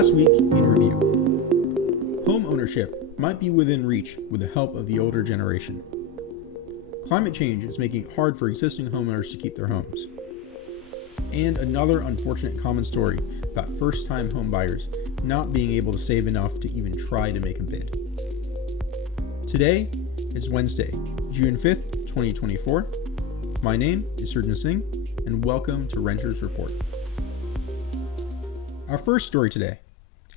Last week in review, home ownership might be within reach with the help of the older generation. Climate change is making it hard for existing homeowners to keep their homes. And another unfortunate common story about first-time home buyers not being able to save enough to even try to make a bid. Today is Wednesday, June 5th, 2024. My name is Surjan Singh, and welcome to Renters Report. Our first story today.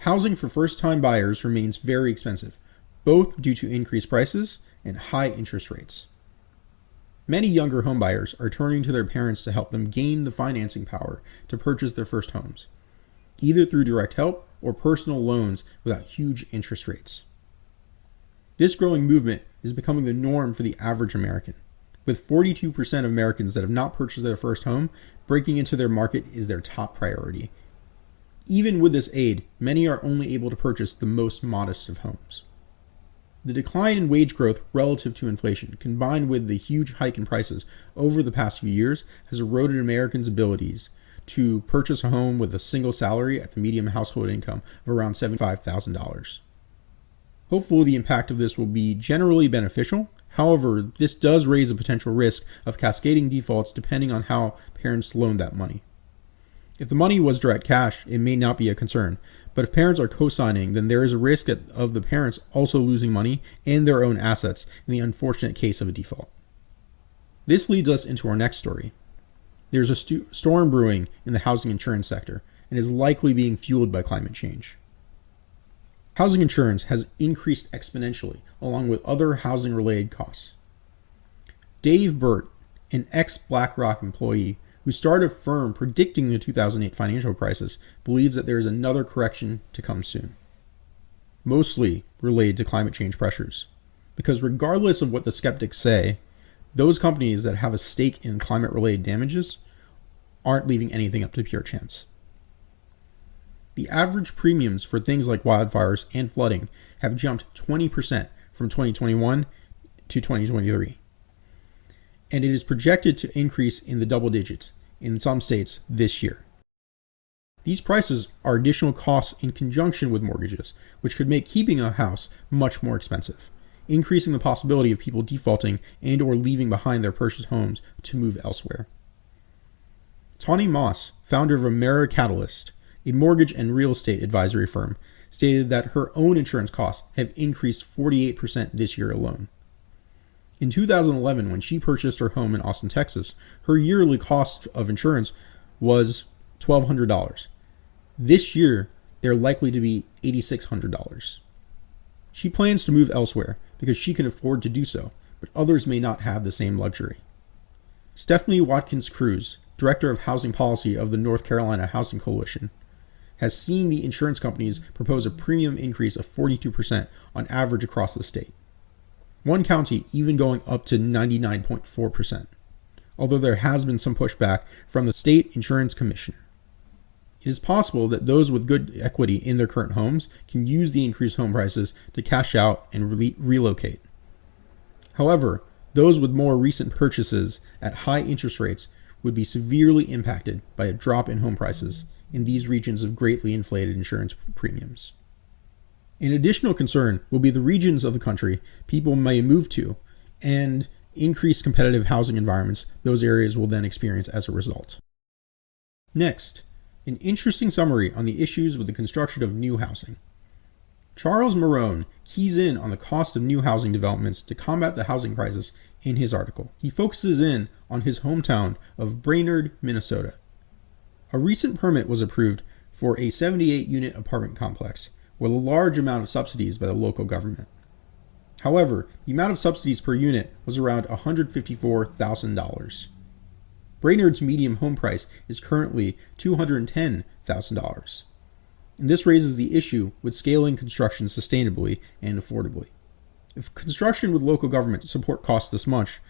Housing for first-time buyers remains very expensive, both due to increased prices and high interest rates. Many younger homebuyers are turning to their parents to help them gain the financing power to purchase their first homes, either through direct help or personal loans without huge interest rates. This growing movement is becoming the norm for the average American, with 42% of Americans that have not purchased their first home, breaking into their market is their top priority. Even with this aid, many are only able to purchase the most modest of homes. The decline in wage growth relative to inflation, combined with the huge hike in prices over the past few years, has eroded Americans' abilities to purchase a home with a single salary at the median household income of around $75,000. Hopefully, the impact of this will be generally beneficial. However, this does raise a potential risk of cascading defaults depending on how parents loaned that money. If the money was direct cash, it may not be a concern, but if parents are co-signing, then there is a risk of the parents also losing money and their own assets in the unfortunate case of a default. This leads us into our next story. There's a storm brewing in the housing insurance sector and is likely being fueled by climate change. Housing insurance has increased exponentially along with other housing-related costs. Dave Burt, an ex-BlackRock employee who started a firm predicting the 2008 financial crisis, believes that there is another correction to come soon, mostly related to climate change pressures. Because regardless of what the skeptics say, those companies that have a stake in climate-related damages aren't leaving anything up to pure chance. The average premiums for things like wildfires and flooding have jumped 20% from 2021 to 2023. And it is projected to increase in the double digits in some states this year. These prices are additional costs in conjunction with mortgages, which could make keeping a house much more expensive, increasing the possibility of people defaulting and or leaving behind their purchased homes to move elsewhere. Tawny Moss, founder of AmeriCatalyst, a mortgage and real estate advisory firm, stated that her own insurance costs have increased 48% this year alone. In 2011, when she purchased her home in Austin, Texas, her yearly cost of insurance was $1,200. This year, they're likely to be $8,600. She plans to move elsewhere because she can afford to do so, but others may not have the same luxury. Stephanie Watkins Cruz, Director of Housing Policy of the North Carolina Housing Coalition, has seen the insurance companies propose a premium increase of 42% on average across the state. One county even going up to 99.4%, although there has been some pushback from the state insurance commissioner. It is possible that those with good equity in their current homes can use the increased home prices to cash out and relocate. However, those with more recent purchases at high interest rates would be severely impacted by a drop in home prices in these regions of greatly inflated insurance premiums. An additional concern will be the regions of the country people may move to and increased competitive housing environments those areas will then experience as a result. Next, an interesting summary on the issues with the construction of new housing. Charles Marone keys in on the cost of new housing developments to combat the housing crisis in his article. He focuses in on his hometown of Brainerd, Minnesota. A recent permit was approved for a 78-unit apartment complex with a large amount of subsidies by the local government. However, the amount of subsidies per unit was around $154,000. Brainerd's median home price is currently $210,000. And this raises the issue with scaling construction sustainably and affordably. If construction with local government support costs this much,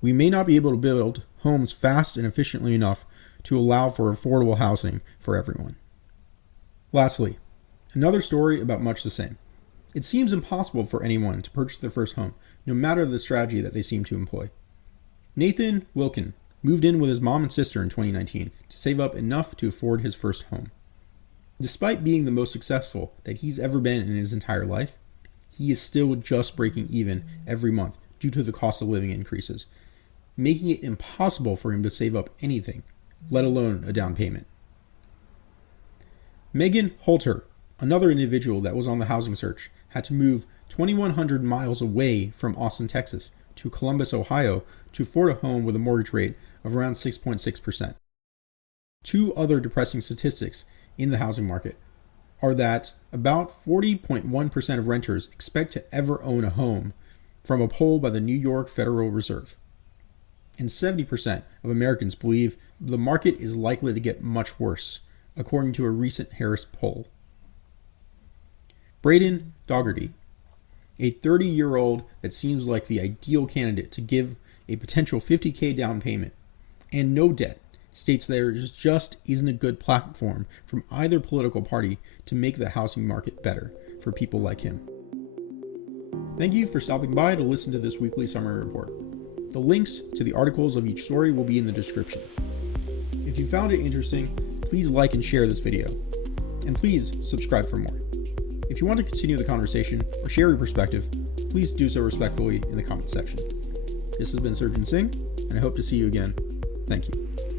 we may not be able to build homes fast and efficiently enough to allow for affordable housing for everyone. Lastly, another story about much the same. It seems impossible for anyone to purchase their first home, no matter the strategy that they seem to employ. Nathan Wilkin moved in with his mom and sister in 2019 to save up enough to afford his first home. Despite being the most successful that he's ever been in his entire life, he is still just breaking even every month due to the cost of living increases, making it impossible for him to save up anything, let alone a down payment. Megan Holter, another individual that was on the housing search, had to move 2,100 miles away from Austin, Texas, to Columbus, Ohio, to afford a home with a mortgage rate of around 6.6%. Two other depressing statistics in the housing market are that about 40.1% of renters expect to ever own a home, from a poll by the New York Federal Reserve. And 70% of Americans believe the market is likely to get much worse, according to a recent Harris poll. Braden Dougherty, a 30-year-old that seems like the ideal candidate to give a potential $50,000 down payment and no debt, states there just isn't a good platform from either political party to make the housing market better for people like him. Thank you for stopping by to listen to this weekly summary report. The links to the articles of each story will be in the description. If you found it interesting, please like and share this video, and please subscribe for more. If you want to continue the conversation or share your perspective, please do so respectfully in the comment section. This has been Surgeon Singh, and I hope to see you again. Thank you.